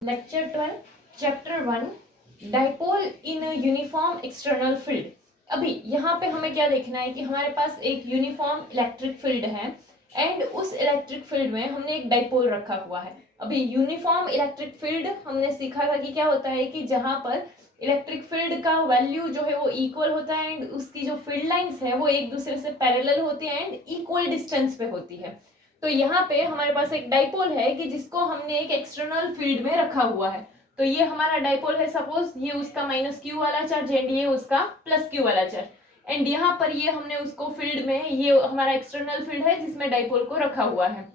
Lecture 12 chapter 1 dipole in uniform external field. अभी यहाँ पे हमें क्या देखना है कि हमारे पास एक यूनिफॉर्म इलेक्ट्रिक फील्ड है एंड उस इलेक्ट्रिक फील्ड में हमने एक डाइपोल रखा हुआ है। अभी यूनिफॉर्म इलेक्ट्रिक फील्ड हमने सीखा था कि क्या होता है कि जहाँ पर इलेक्ट्रिक फील्ड का वैल्यू जो है वो इक्वल होता है एंड उसकी जो फील्ड लाइंस है वो एक दूसरे से पैरेलल होती है एंड इक्वल डिस्टेंस पे होती है। तो यहाँ पे हमारे पास एक डाइपोल है कि जिसको हमने एक एक्सटर्नल फील्ड में रखा हुआ है। तो ये हमारा डाइपोल है, सपोज ये उसका माइनस क्यू वाला चार्ज एंड ये उसका प्लस क्यू वाला चार्ज एंड यहाँ पर ये हमने उसको फील्ड में, ये हमारा एक्सटर्नल फील्ड है जिसमें डाइपोल को रखा हुआ है।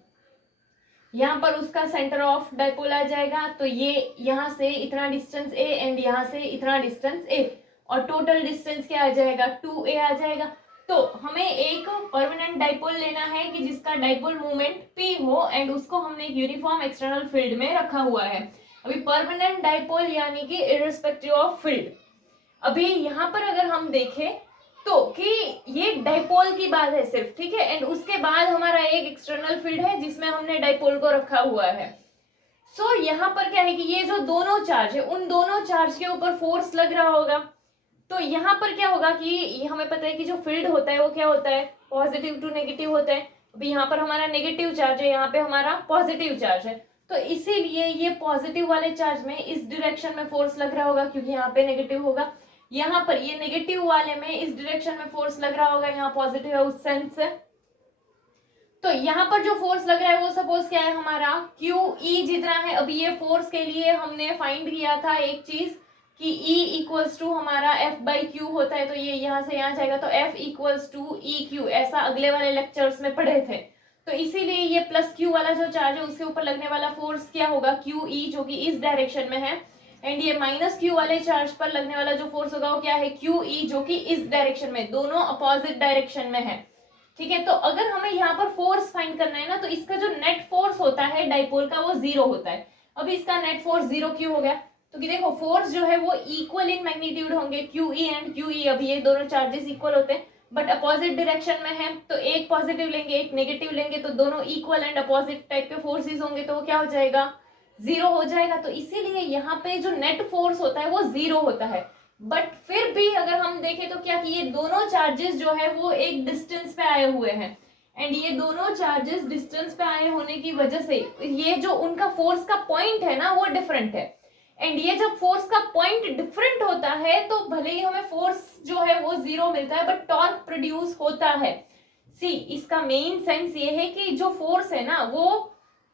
यहाँ पर उसका सेंटर ऑफ डाइपोल आ जाएगा, तो ये यहाँ से इतना डिस्टेंस ए एंड यहाँ से इतना डिस्टेंस ए और टोटल डिस्टेंस क्या आ जाएगा 2a आ जाएगा। तो हमें एक परमानेंट डाइपोल लेना है कि जिसका डाइपोल मोमेंट p हो एंड उसको हमने एक यूनिफॉर्म एक्सटर्नल फील्ड में रखा हुआ है। अभी परमानेंट डाइपोल यानी कि इररिस्पेक्टिव ऑफ फील्ड। अभी यहाँ पर अगर हम देखें तो कि ये डाइपोल की बात है सिर्फ, ठीक है, एंड उसके बाद हमारा एक एक्सटर्नल फील्ड है जिसमें हमने डाइपोल को रखा हुआ है। सो यहाँ पर क्या है कि ये जो दोनों चार्ज है उन दोनों चार्ज के ऊपर फोर्स लग रहा होगा। तो यहाँ पर क्या होगा कि ये हमें पता है कि जो फील्ड होता है वो क्या होता है, पॉजिटिव टू नेगेटिव होता है। अभी यहाँ पर हमारा नेगेटिव चार्ज है, यहाँ पे हमारा पॉजिटिव चार्ज है, तो इसीलिए ये पॉजिटिव वाले चार्ज में इस डायरेक्शन में फोर्स लग रहा होगा क्योंकि यहाँ पे नेगेटिव होगा। यहाँ पर ये नेगेटिव वाले में इस डायरेक्शन में फोर्स लग रहा होगा, यहाँ पॉजिटिव है उस सेंस से। तो यहाँ पर जो फोर्स लग रहा है वो सपोज क्या है हमारा QE जितना है। अभी ये फोर्स के लिए हमने फाइंड किया था एक चीज कि E इक्वल्स टू हमारा F/Q होता है, तो ये यहाँ से यहाँ जाएगा तो F इक्वल्स टू EQ, ऐसा अगले वाले लेक्चर्स में पढ़े थे। तो इसीलिए ये प्लस Q वाला जो चार्ज है उसके ऊपर लगने वाला फोर्स क्या होगा QE, जो कि इस डायरेक्शन में है, एंड ये माइनस Q वाले चार्ज पर लगने वाला जो फोर्स होगा वो क्या है QE, जो कि इस डायरेक्शन में, दोनों अपोजिट डायरेक्शन में है। ठीक है, तो अगर हमें यहाँ पर फोर्स फाइंड करना है ना, तो इसका जो नेट फोर्स होता है डाइपोल का वो 0 होता है। अभी इसका नेट फोर्स 0 क्यों हो गया, तो कि देखो फोर्स जो है वो इक्वल इन मैग्नीट्यूड होंगे QE एंड QE। अभी ये दोनों चार्जेस इक्वल होते हैं बट अपोजिट डायरेक्शन में है, तो एक पॉजिटिव लेंगे एक नेगेटिव लेंगे तो दोनों इक्वल एंड अपोजिट टाइप के फोर्सेस होंगे, तो वो क्या हो जाएगा 0 हो जाएगा। तो इसीलिए यहाँ पे जो नेट फोर्स होता है वो 0 होता है। बट फिर भी अगर हम देखें तो क्या कि ये दोनों चार्जेस जो है वो एक डिस्टेंस पे आए हुए हैं एंड ये दोनों चार्जेस डिस्टेंस पे आए होने की वजह से ये जो उनका फोर्स का पॉइंट है ना वो डिफरेंट है। एंड ये जब फोर्स का पॉइंट डिफरेंट होता है तो भले ही हमें फोर्स जो है वो 0 मिलता है बट टॉर्क प्रोड्यूस होता है। सी इसका मेन सेंस ये है कि जो फोर्स है ना वो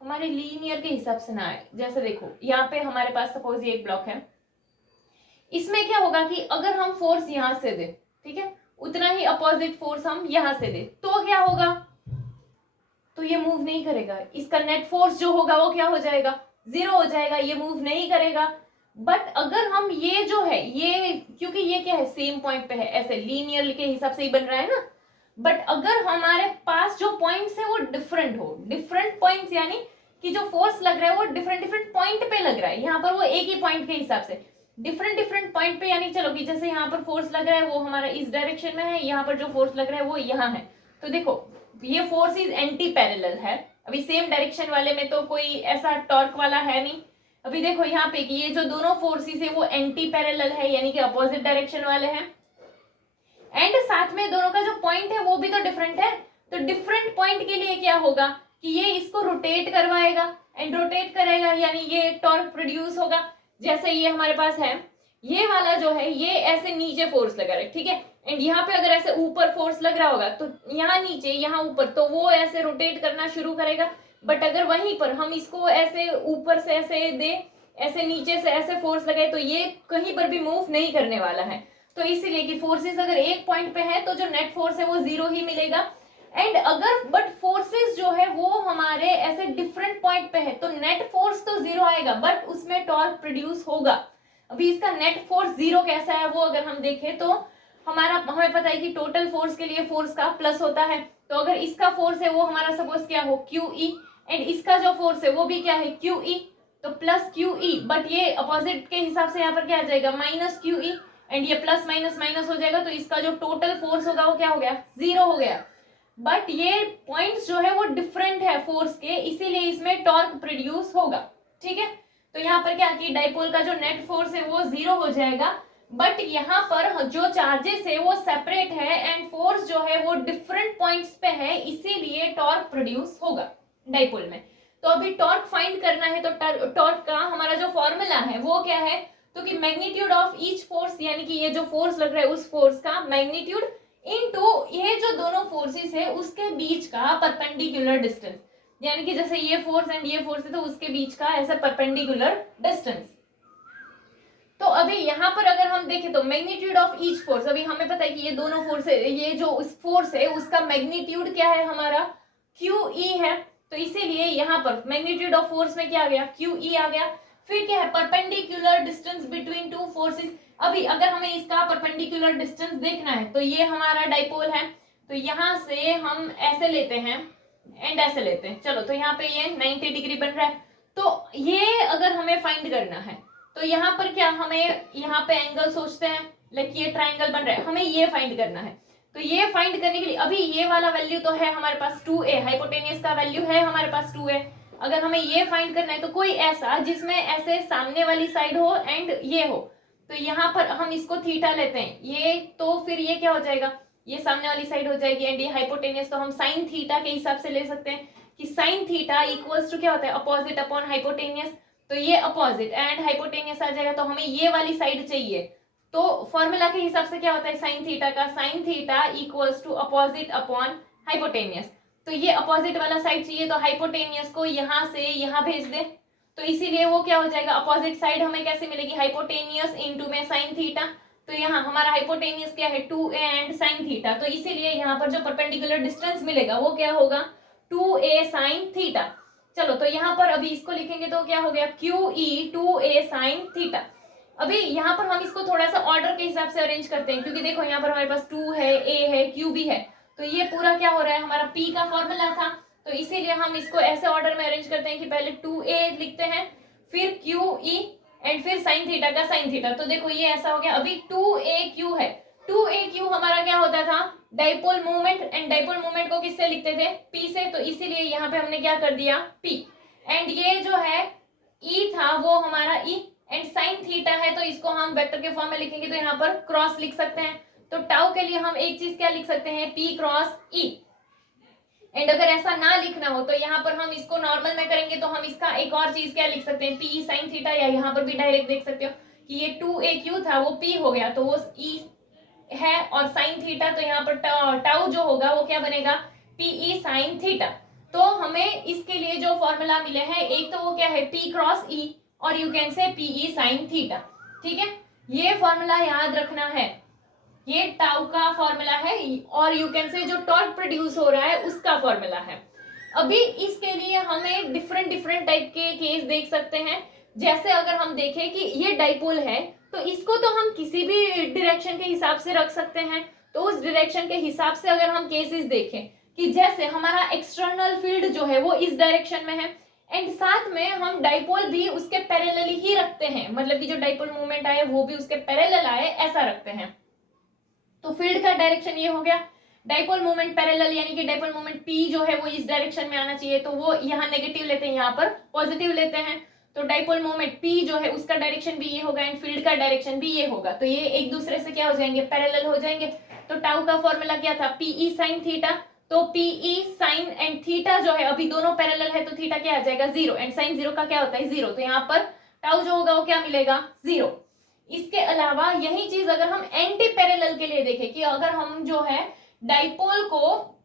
हमारे लीनियर के हिसाब से ना आए। जैसे देखो यहाँ पे हमारे पास सपोज ये एक ब्लॉक है, इसमें क्या होगा कि अगर हम फोर्स यहां से दे, ठीक है, उतना ही अपोजिट फोर्स हम यहां से दे तो क्या होगा, तो ये मूव नहीं करेगा। इसका नेट फोर्स जो होगा वो क्या हो जाएगा 0 हो जाएगा, ये मूव नहीं करेगा। बट अगर हम ये जो है ये, क्योंकि ये क्या है सेम पॉइंट पे है, ऐसे लीनियर के हिसाब से ही बन रहा है ना, बट अगर हमारे पास जो पॉइंट्स है वो डिफरेंट हो, डिफरेंट पॉइंट्स यानी कि जो फोर्स लग रहा है वो डिफरेंट डिफरेंट पॉइंट पे लग रहा है, यहाँ पर वो एक ही पॉइंट के हिसाब से डिफरेंट डिफरेंट पॉइंट पे, यानी चलो कि जैसे यहाँ पर फोर्स लग रहा है वो हमारा इस डायरेक्शन में है, यहाँ पर जो फोर्स लग रहा है वो यहाँ है, तो देखो ये फोर्स इज एंटी पैरेलल है। अभी सेम डायरेक्शन वाले में तो कोई ऐसा टॉर्क वाला है नहीं। अभी देखो यहाँ पे कि ये जो दोनों फोर्सेस है वो एंटी पैरेलल है यानी कि अपोजिट डायरेक्शन वाले हैं एंड साथ में दोनों का जो पॉइंट है वो भी तो डिफरेंट है। तो डिफरेंट पॉइंट के लिए क्या होगा कि ये इसको रोटेट करवाएगा एंड रोटेट करेगा यानी ये टॉर्क प्रोड्यूस होगा। जैसे ये हमारे पास है, ये वाला जो है ये ऐसे नीचे फोर्स लगा रहा है, ठीक है, एंड यहाँ पे अगर ऐसे ऊपर फोर्स लग रहा होगा तो यहाँ नीचे यहाँ ऊपर, तो वो ऐसे रोटेट करना शुरू करेगा। बट अगर वहीं पर हम इसको ऐसे ऊपर से ऐसे दे, ऐसे नीचे से ऐसे फोर्स लगाए तो ये कहीं पर भी मूव नहीं करने वाला है। तो इसीलिए कि फोर्सेस अगर एक पॉइंट पे है तो जो नेट फोर्स है वो 0 ही मिलेगा। एंड अगर बट फोर्सेस जो है वो हमारे ऐसे डिफरेंट पॉइंट पे है तो नेट फोर्स तो 0 आएगा बट उसमें टॉर्क प्रोड्यूस होगा। अभी इसका नेट फोर्स 0 कैसा है वो अगर हम देखें तो हमें पता है कि टोटल फोर्स के लिए फोर्स का प्लस होता है, तो अगर इसका फोर्स है वो हमारा सपोज क्या हो QE एंड इसका जो फोर्स है वो भी क्या है QE, तो प्लस QE, बट ये अपोजिट के हिसाब से यहाँ पर क्या आ जाएगा माइनस QE एंड ये प्लस माइनस माइनस हो जाएगा, तो इसका जो टोटल फोर्स होगा वो क्या हो गया 0 हो गया। बट ये पॉइंट्स जो है वो डिफरेंट है फोर्स के, इसीलिए इसमें टॉर्क प्रोड्यूस होगा। ठीक है, तो यहाँ पर क्या कि डाइपोल का जो नेट फोर्स है वो 0 हो जाएगा, बट यहाँ पर जो चार्जेस है वो सेपरेट है एंड फोर्स जो है वो डिफरेंट पॉइंट्स पे है, इसीलिए टॉर्क प्रोड्यूस होगा डाइपोल में। तो अभी टॉर्क फाइंड करना है, तो टॉर्क का हमारा जो फॉर्मूला है वो क्या है, तो कि मैग्नीट्यूड ऑफ ईच फोर्स, यानी कि ये जो फोर्स लग रहा है उस फोर्स का मैग्नीट्यूड इनटू ये जो दोनों फोर्सेस है उसके बीच का परपेंडिकुलर डिस्टेंस, यानी कि जैसे ये फोर्स एंड ये फोर्स है तो उसके बीच का ऐसा परपेंडिकुलर डिस्टेंस। तो अभी यहाँ पर अगर हम देखें तो मैग्नीट्यूड ऑफ ईच फोर्स, अभी हमें पता है कि ये दोनों फोर्स है, ये जो उस फोर्स है उसका मैग्नीट्यूड क्या है हमारा QE है, तो इसीलिए यहाँ पर मैग्नीट्यूड ऑफ फोर्स में क्या आ गया QE आ गया। फिर क्या है perpendicular distance between two forces, अभी अगर हमें इसका परपेंडिकुलर डिस्टेंस देखना है तो ये हमारा डाइपोल है, तो यहाँ से हम ऐसे लेते हैं एंड ऐसे लेते हैं, चलो तो यहाँ पे ये 90 डिग्री बन रहा है। तो ये अगर हमें फाइंड करना है तो यहाँ पर क्या हमें यहाँ पे एंगल सोचते हैं, लाइक ये ट्राइंगल बन रहा है, हमें ये फाइंड करना है। तो ये फाइंड करने के लिए अभी ये वाला वैल्यू तो है हमारे पास 2a, हाइपोटेनियस का वैल्यू है हमारे पास 2a। अगर हमें ये फाइंड करना है तो कोई ऐसा जिसमें ऐसे सामने वाली साइड हो एंड ये हो, तो यहाँ पर हम इसको थीटा लेते हैं, ये तो फिर ये क्या हो जाएगा, ये सामने वाली साइड हो जाएगी एंड ये हाइपोटेनियस, तो हम साइन थीटा के हिसाब से ले सकते हैं कि साइन थीटा इक्वल्स टू क्या होता है अपोजिट अपॉन हाइपोटेनियस, तो ये अपोजिट एंड हाइपोटेनियस आ जाएगा, तो हमें ये वाली साइड चाहिए। तो फॉर्मूला के हिसाब से क्या होता है साइन थीटा का, sine theta equals to opposite upon hypotenuse, तो ये अपोजिट वाला साइड चाहिए, तो हाइपोटेनियस को यहाँ से यहाँ भेज दे, तो इसीलिए वो क्या हो जाएगा अपोजिट साइड हमें कैसे मिलेगी हाइपोटेनियस इनटू में साइन थीटा, तो यहाँ हमारा हाइपोटेनियस क्या है 2a एंड साइन थीटा, तो इसीलिए यहाँ पर जो परपेंडिकुलर डिस्टेंस मिलेगा वो क्या होगा 2a साइन थीटा। चलो तो यहाँ पर अभी इसको लिखेंगे तो क्या हो गया QE 2a साइन थीटा। अभी यहाँ पर हम इसको थोड़ा सा ऑर्डर के हिसाब से अरेंज करते हैं, क्योंकि देखो यहाँ पर हमारे पास 2 है, a है, q भी है, तो ये पूरा क्या हो रहा है हमारा p का फॉर्मूला था, तो इसीलिए हम इसको ऐसे ऑर्डर में अरेंज करते हैं कि पहले 2a लिखते हैं, फिर QE एंड फिर साइन थीटा का साइन थीटा, तो देखो ये ऐसा हो गया। अभी 2aq है, 2aq हमारा क्या होता था dipole movement, and dipole movement को किससे लिखते थे p से, तो इसीलिए यहाँ पे हमने क्या कर दिया p, एंड ये जो है e था वो हमारा e, एंड साइन थीटा है तो इसको हम वेक्टर के फॉर्म में लिखेंगे तो यहाँ पर क्रॉस लिख सकते हैं, तो टाउ के लिए हम एक चीज क्या लिख सकते हैं p क्रॉस e, एंड अगर ऐसा ना लिखना हो तो यहाँ पर हम इसको नॉर्मल में करेंगे तो हम इसका एक और चीज क्या लिख सकते हैं p साइन थीटा, या यहाँ पर भी डायरेक्ट देख सकते हो कि ये 2aq था वो p हो गया तो वो e है, और साइन थीटा तो यहाँ पर टाउ जो होगा वो क्या बनेगा pe साइन थीटा। तो हमें इसके लिए जो फॉर्मूला मिले हैं एक तो वो क्या है p क्रॉस e और you can say pe sine theta, ठीक है, ये फॉर्मूला याद रखना है, ये टाउ का फॉर्मूला है और यू कैन से जो टॉर्क प्रोड्यूस हो रहा है उसका फॉर्मूला है। अभी इसके लिए हमें डिफरेंट टाइप के केस देख सकते हैं, जैसे अगर हम देखें कि ये डाइपोल है तो इसको तो हम किसी भी डायरेक्शन के हिसाब से रख सकते हैं, तो उस डायरेक्शन के हिसाब से अगर हम केसेस देखें कि जैसे हमारा एक्सटर्नल फील्ड जो है वो इस डायरेक्शन में है एंड साथ में हम डाइपोल भी उसके पैरेलल ही रखते हैं, मतलब कि जो डाइपोल मूवमेंट आए वो भी उसके पैरेलल आए ऐसा रखते हैं, तो फील्ड का डायरेक्शन ये हो गया, डाइपोल मूवमेंट पैरेलल यानी कि डाइपोल मूवमेंट p जो है वो इस डायरेक्शन में आना चाहिए, तो वो यहाँ नेगेटिव लेते हैं यहाँ पर पॉजिटिव लेते हैं, तो डाइपोल मूवमेंट p जो है उसका डायरेक्शन भी ये होगा एंड फील्ड का डायरेक्शन भी ये होगा, तो ये एक दूसरे से क्या हो जाएंगे पैरेलल हो जाएंगे। तो टाउ का फॉर्मूला क्या था pe साइन थीटा, तो pe साइन एंड थीटा जो है अभी दोनों पैरेलल है तो थीटा क्या आ जाएगा 0 एंड साइन 0 का क्या होता है 0, तो यहाँ पर टाउ जो होगा वो क्या मिलेगा 0। इसके अलावा यही चीज अगर हम एंटी पैरेलल के लिए देखें कि अगर हम जो है डाइपोल को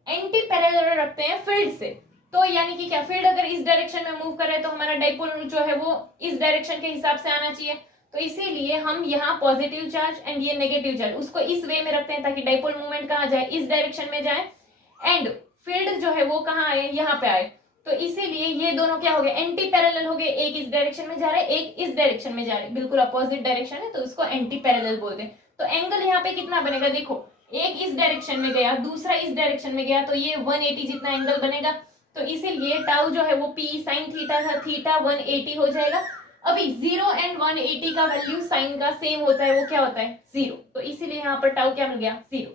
एंटी पैरेलल रखते हैं फील्ड से, तो यानी कि क्या फील्ड अगर इस डायरेक्शन में मूव कर रहे हैं तो हमारा डाइपोल जो है वो इस डायरेक्शन के हिसाब से आना चाहिए, तो इसीलिए हम यहाँ पॉजिटिव चार्ज एंड ये नेगेटिव चार्ज उसको इस वे में रखते हैं ताकि डाइपोल मूवमेंट कहाँ जाए इस डायरेक्शन में जाए एंड फील्ड जो है वो कहाँ आए यहाँ पे आए, तो इसीलिए ये दोनों क्या हो गए एंटी पैरेलल हो गए, एक इस डायरेक्शन में जा रहा है एक इस डायरेक्शन में जा रहा है, बिल्कुल अपोजिट डायरेक्शन है तो उसको एंटी पैरेलल बोलते हैं। तो एंगल यहाँ पे कितना बनेगा देखो, एक इस डायरेक्शन में गया दूसरा इस डायरेक्शन में गया तो ये 180 जितना एंगल बनेगा, तो इसीलिए टाउ जो है वो p साइन थीटा था, थीटा 180 हो जाएगा। अभी 0 एंड 180 का वैल्यू साइन का सेम होता है, वो क्या होता है 0, तो इसीलिए यहाँ पर टाउ क्या मिल गया 0।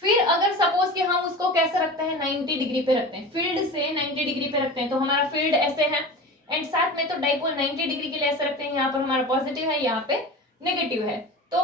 फिर अगर सपोज कि हम उसको कैसे रखते हैं 90 डिग्री पे रखते हैं, फील्ड से 90 डिग्री पे रखते हैं, तो हमारा फील्ड ऐसे है एंड साथ में तो डाइपोल 90 डिग्री के लिए ऐसे रखते हैं, यहाँ पर हमारा पॉजिटिव है, यहाँ पे नेगेटिव है। तो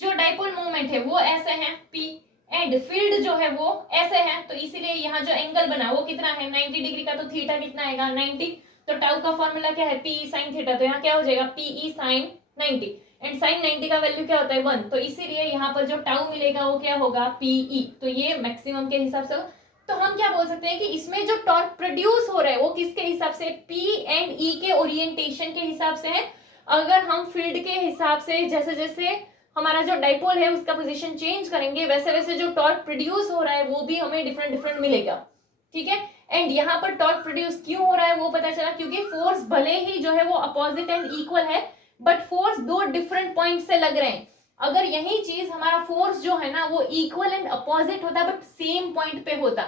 जो डाइपोल मोमेंट है वो ऐसे है P, एंड फील्ड जो है वो ऐसे है, तो इसीलिए यहाँ जो एंगल बना वो कितना है 90 डिग्री का, तो थीटा कितना आएगा 90। तो टाउ का फॉर्मूला क्या है PE sin थीटा, तो यहाँ क्या हो जाएगा PE sin 90, एंड sin 90 का वैल्यू क्या होता है 1, तो इसीलिए यहाँ पर जो टाउ मिलेगा वो क्या होगा PE। तो ये मैक्सिमम के हिसाब से, तो हम क्या बोल सकते हैं कि इसमें जो टॉर्क प्रोड्यूस हो रहा है वो किसके हिसाब से P एंड E के ओरिएंटेशन के हिसाब से है। अगर हम फील्ड के हिसाब से जैसे जैसे हमारा जो डाइपोल है उसका पोजीशन चेंज करेंगे वैसे वैसे जो टॉर्क प्रोड्यूस हो रहा है वो भी हमें डिफरेंट डिफरेंट मिलेगा, ठीक है। एंड यहाँ पर टॉर्क प्रोड्यूस क्यों हो रहा है वो पता चला, क्योंकि फोर्स भले ही जो है वो अपोजिट एंड इक्वल है, बट फोर्स दो डिफरेंट पॉइंट से लग रहे हैं। अगर यही चीज हमारा फोर्स जो है ना वो इक्वल एंड अपोजिट होता बट सेम पॉइंट पे होता,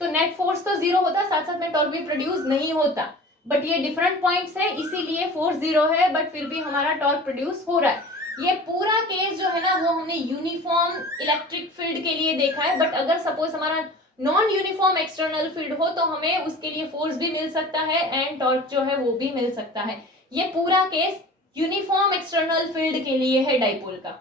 तो नेट फोर्स तो जीरो होता, साथ साथ में टॉर्क भी प्रोड्यूस नहीं होता, बट ये डिफरेंट पॉइंट्स है इसीलिए फोर्स जीरो है, बट फिर भी हमारा टॉर्क प्रोड्यूस हो रहा है। ये पूरा केस जो है ना वो हमने यूनिफॉर्म इलेक्ट्रिक फील्ड के लिए देखा है, बट अगर सपोज हमारा नॉन यूनिफॉर्म एक्सटर्नल फील्ड हो तो हमें उसके लिए फोर्स भी मिल सकता है एंड टॉर्क जो है वो भी मिल सकता है। ये पूरा केस यूनिफॉर्म एक्सटर्नल फील्ड के लिए है डाइपोल का।